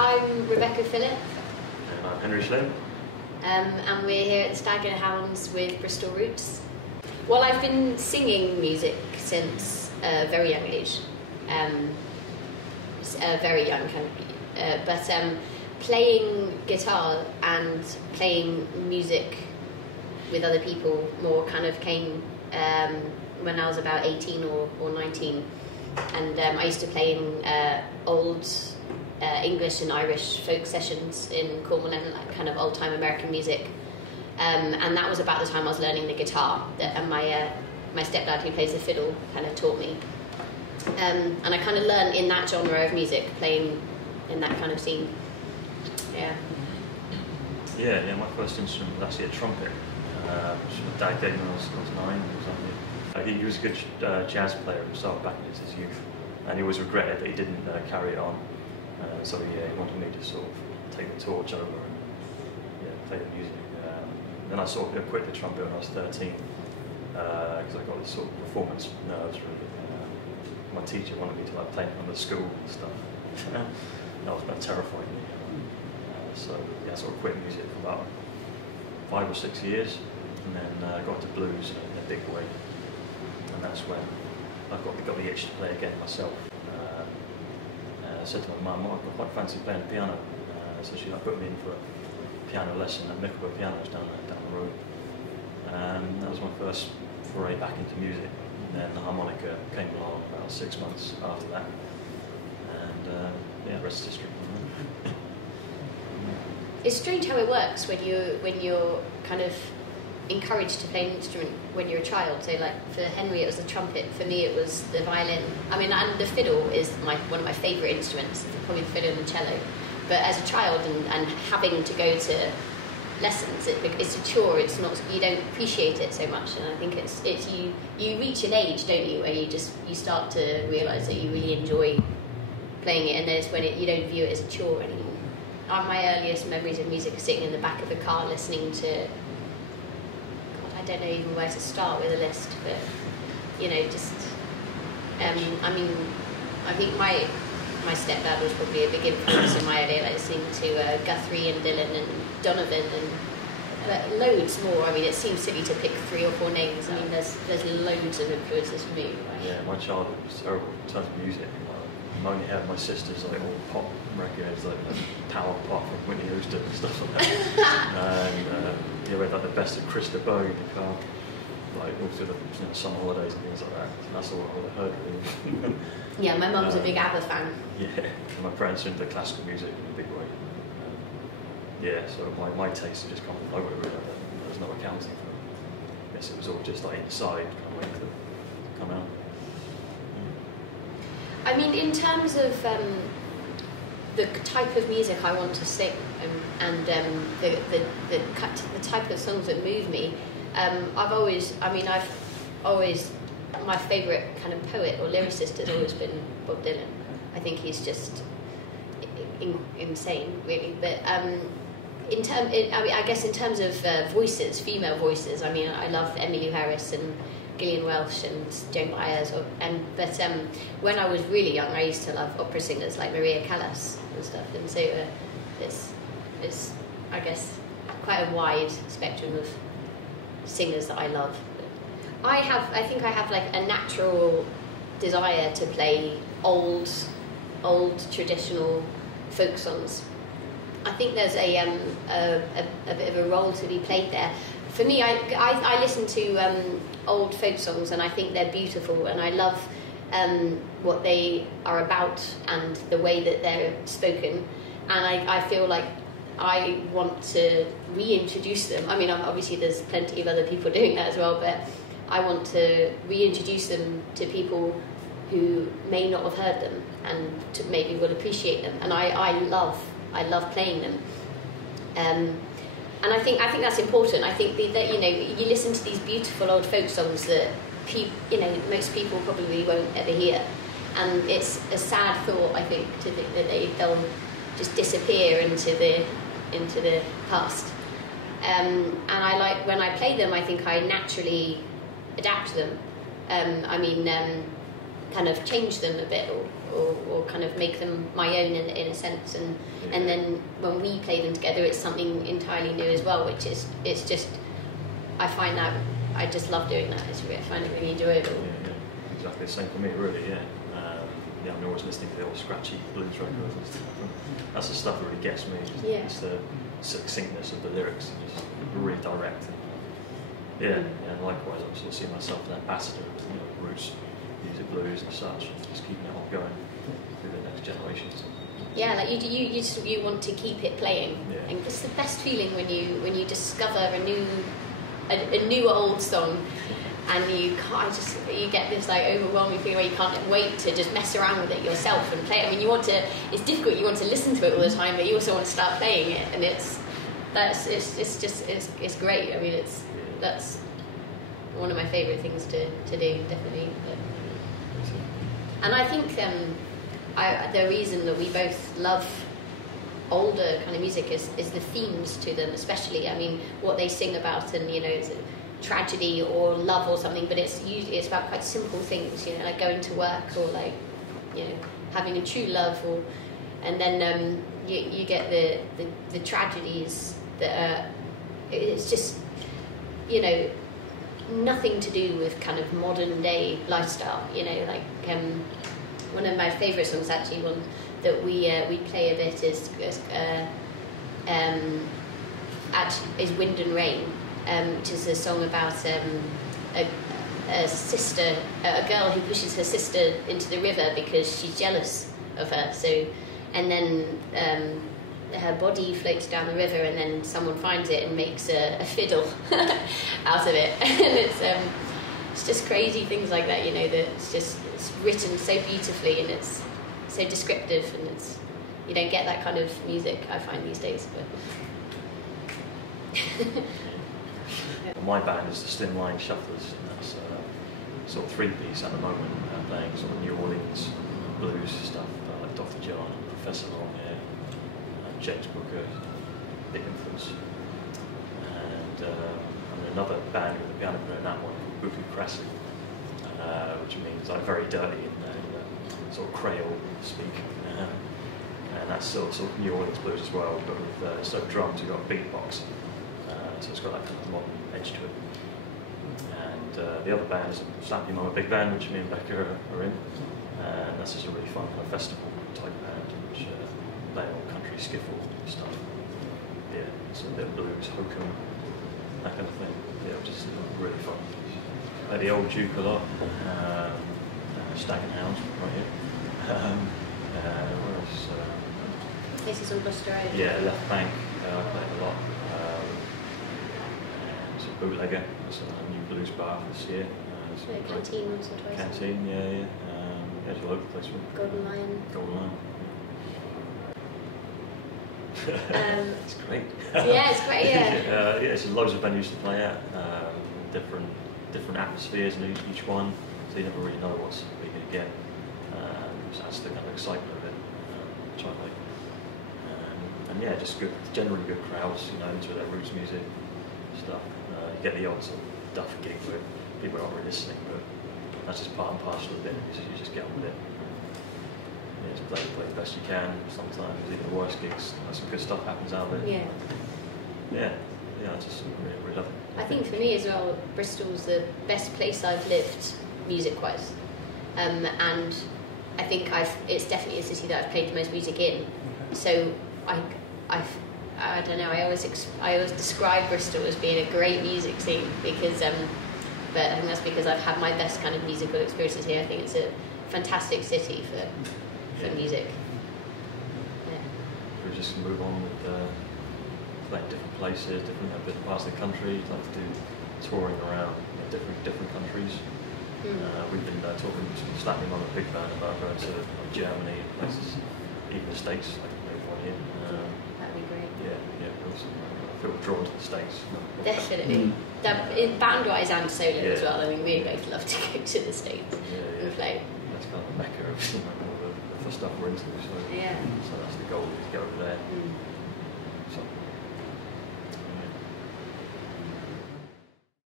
I'm Rebecca Phillip. And I'm Henry Schlemm. And we're here at the Stag And Hounds with Bristol Roots. Well, I've been singing music since a very young age. Very young, but playing guitar and playing music with other people more kind of came when I was about 18 or 19. And I used to play in old English and Irish folk sessions in Cornwall and like kind of old-time American music. And that was about the time I was learning the guitar. And my stepdad, who plays the fiddle, kind of taught me. And I kind of learned in that genre of music, playing in that kind of scene. Yeah. Yeah, my first instrument was actually a trumpet, which my dad gave me when I was 9 or something. He was a good jazz player himself back in his youth, and he always regretted that he didn't carry it on. So he wanted me to sort of take the torch over and play the music. Then I sort of quit the trumpet when I was 13 because I got this sort of performance nerves really. My teacher wanted me to like play in front of the school and stuff. That was about terrifying me. So I sort of quit music for about 5 or 6 years, and then I got into blues in a big way. And that's when I got the itch to play again myself. I said to my mum, I quite fancy playing the piano. So she put me in for a piano lesson at Mickleborough Pianos down the road. That was my first foray back into music. And then the harmonica came along about 6 months after that. And rest is history. It's strange how it works when you're kind of encouraged to play an instrument when you're a child. So like for Henry it was the trumpet, for me it was the violin. I mean, and the fiddle is one of my favourite instruments, probably the fiddle and the cello. But as a child and having to go to lessons, it's a chore. It's not, you don't appreciate it so much. And I think it's you reach an age, don't you, where you start to realise that you really enjoy playing it, and then it's when you don't view it as a chore anymore. My earliest memories of music are sitting in the back of a car listening to, I don't know even where to start with a list, but just I think my stepdad was probably a big influence in my early life, listening to Guthrie and Dylan and Donovan and loads more. I mean, it seems silly to pick 3 or 4 names. I mean, there's loads of influences for me. Right? Yeah, my childhood was terrible in terms of music. I only had my sister's like all pop records, like power pop and Whitney Houston and stuff like that. And we had like the best of Chris DeBow in the car, like all through the summer holidays and things like that. And that's all I heard really. Yeah, my mum's a big ABBA fan. Yeah, and my parents are into classical music in a big way. So my taste has just come from nowhere really. There's no accounting for it. I guess it was all just like inside, kind of waiting to come out. I mean, in terms of the type of music I want to sing and the type of songs that move me, I've always, my faivourite kind of poet or lyricist has always been Bob Dylan. I think he's just insane, really. But I guess in terms of voices, female voices, I mean, I love Emmylou Harris and Gillian Welch and Joan Baez, but when I was really young, I used to love opera singers like Maria Callas and stuff, and so it's I guess quite a wide spectrum of singers that I love. But I think I have like a natural desire to play old traditional folk songs. I think there's a bit of a role to be played there. For me, I listen to old folk songs and I think they're beautiful, and I love what they are about and the way that they're spoken, and I feel like I want to reintroduce them. I mean, obviously there's plenty of other people doing that as well, but I want to reintroduce them to people who may not have heard them and maybe will appreciate them, and I love playing them. And I think that's important. I think that you listen to these beautiful old folk songs that most people probably won't ever hear, and it's a sad thought, I think, to think that they'll just disappear into the past. And I like when I play them. I think I naturally adapt them. Kind of change them a bit, or kind of make them my own in a sense, and then when we play them together, it's something entirely new as well, which is it's just I find that I just love doing that. I find it really enjoyable. Yeah, exactly the same for me, really. I'm always listening to the old scratchy blues records and stuff. And that's the stuff that really gets me. It's the succinctness of the lyrics, and just really direct. And likewise, I sort of see myself an ambassador of roots music, blues and such, just keeping it on going through the next generations. Yeah, like you want to keep it playing, and it's the best feeling when you discover a new old song, and you get this like overwhelming feeling where you can't wait to just mess around with it yourself and play it. I mean, it's difficult. You want to listen to it all the time, but you also want to start playing it, and it's great. I mean, that's one of my favourite things to do, definitely. And I think the reason that we both love older kind of music is the themes to them, especially. I mean, what they sing about, and it's tragedy or love or something, but it's about quite simple things, like going to work, or like having a true love, and then you get the tragedies that are, it's just nothing to do with kind of modern day lifestyle, like one of my favourite songs, actually, one that we play a bit is Wind and Rain, which is a song about a sister, a girl who pushes her sister into the river because she's jealous of her. So, and then her body floats down the river, and then someone finds it and makes a fiddle out of it. And it's just crazy things like that, that it's written so beautifully, and it's so descriptive, and you don't get that kind of music, I find, these days. But my band is the Slimline Shufflers, and that's sort of three-piece at the moment, playing sort of New Orleans blues stuff, like Dr. John, Professor Longhair, James Booker, big influence, and another band with a piano player in that one called Buku Krasi, which means like very dirty in sort of Creole speak, and that's sort of New Orleans blues as well, but with instead of drums you've got a beatbox, so it's got that kind of modern edge to it. And the other band is Slappy Mama Big Band, which me and Becca are in, and that's just a really fun kind of festival type band, which play all country skiffle stuff. Yeah, so a bit of blues, hokum, that kind of thing. Yeah, which is really fun. Play the old Duke a lot. Stag And Hounds right here. Where else? Places on Bristol Roots. Yeah, Left Bank. I played a lot. It's a bootlegger. It's a new blues bar this year. Canteen once or twice. Canteen, yeah. There's a local place. Golden Lion. Golden Lion. It's great. Yeah, it's great. Yeah. It's loads of venues to play at, different atmospheres in each one, so you never really know what you're going to get. So that's the kind of excitement of it. And yeah, just generally good crowds, into their roots music stuff. You get the odd sort of duff gig where people aren't really listening, but that's just part and parcel of it. You just get on with it. Just play the best you can. Sometimes even the worst gigs, some good stuff happens out of it. Yeah. I just really love it. I think for me as well, Bristol's the best place I've lived music-wise, and I think it's definitely a city that I've played the most music in. So I don't know. I always describe Bristol as being a great music scene because, but I think that's because I've had my best kind of musical experiences here. I think it's a fantastic city for music. We just move on with playing different places, different parts of the country. Like to do touring around different countries. We've been talking to Slapping on a big band about going to Germany, places, even the States, like maybe one here. That'd be great. Yeah, awesome. I feel drawn to the States. Definitely. Band-wise and solo as well. I mean, we both love to go to the States and play. That's kind of the mecca of all the stuff we're into. So that's the goal, is to go over there. So